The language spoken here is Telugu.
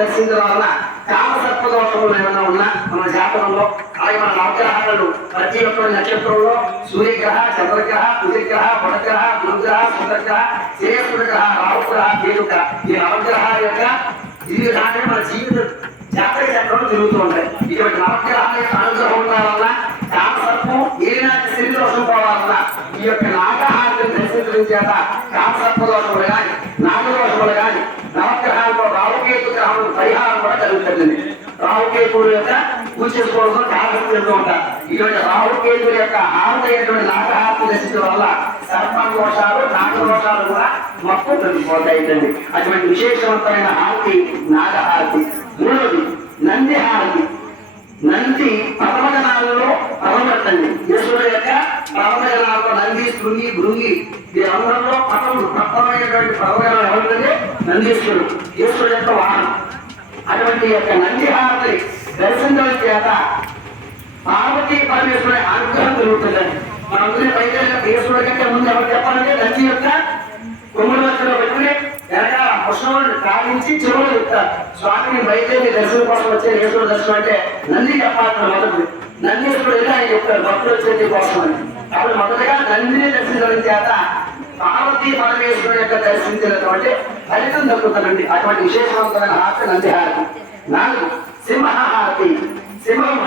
దర్శించడం వలన కామసర్ప దోషములు ఏమైనా ఉన్నా మన జాతకంలో, అలాగే మన నవగ్రహాలు ప్రతి ఒక్క నక్షత్రంలో సూర్యగ్రహ, చంద్రగ్రహ, కుజగ్రహ, బుధగ్రహ, గురుగ్రహ, శుక్రగ్రహ, శనేశ్వరగ్రహ, రాహుగ్రహ, కేతుగ్రహ ఈ నవగ్రహాల యొక్క జీవితాన్ని మన జీవిత జాతక చక్రంలో తిరుగుతూ ఉంటాయి. ఇటువంటి నవగ్రహాల యొక్క అనుగ్రహం ఉండడం వల్ల కామసర్పం ఏనాటి శని దోషం పోవాలన్నా ఈ యొక్క నాగహారతిని దర్శించడం చేత కామసర్ప దోషములు కానీ, నాగదోషములు కానీ, నవగ్రహాలతో రాహుకేతు గ్రహం పరిహారం కూడా జరుగుతుంది. రాహుకేతువుల యొక్క పూజ చేసుకోవడం కారణం చెందుతూ ఉంటారు. ఇటువంటి రాహుకేతువుల యొక్క హారతైనటువంటి నాగహారతి దర్శించడం వల్ల సర్ప దోషాలు, నాగదోషాలు కూడా మొత్తం తగ్గిపోతాయండి. అటువంటి విశేషవంతమైన హారతి నాగహారతి. మూడవది నంది హారతి. నంది పరమగణాలలో పరమట్టండి. ఈశ్వరుడు యొక్క పరమగణాలలో నంది, శృంగి, భృంగి వీరందరిలో ప్రథమైనటువంటి పరమగణం ఎవరుందంటే నందీశ్వరుడు, ఈశ్వరుడు యొక్క వాహనం. అటువంటి యొక్క నంది హారతిని దర్శించడం చేత పార్వతీ పరమేశ్వరుడి అనుగ్రహం జరుగుతుందండి. మనందరి బయట ఈశ్వరుడి కంటే ముందు ఎవరు చెప్పాలంటే నంది యొక్క కొమ్ముడు మధ్యలో పెట్టుకుని వెనకాల పుష్పములను కావించి చెవులు చెప్తారు. స్వామిని బయలుదేరి దర్శనం కోసం వచ్చే ఈశ్వరుడు దర్శనం అంటే నంది చెప్పాల్సిన మొదటి. నందీశ్వరుడు వెళ్ళి ఆయన చెప్తారు భక్తులు వచ్చేది కోసం అని. కాబట్టి మొదటగా నందిని దర్శించడం చేత పార్వతీ పరమేశ్వరుడు యొక్క దర్శించినటువంటి ఫలితం దక్కుతుందండి. అటువంటి విశేషవంతమైన హారతి నంది హారతి. 4 సింహ హారతి. సింహం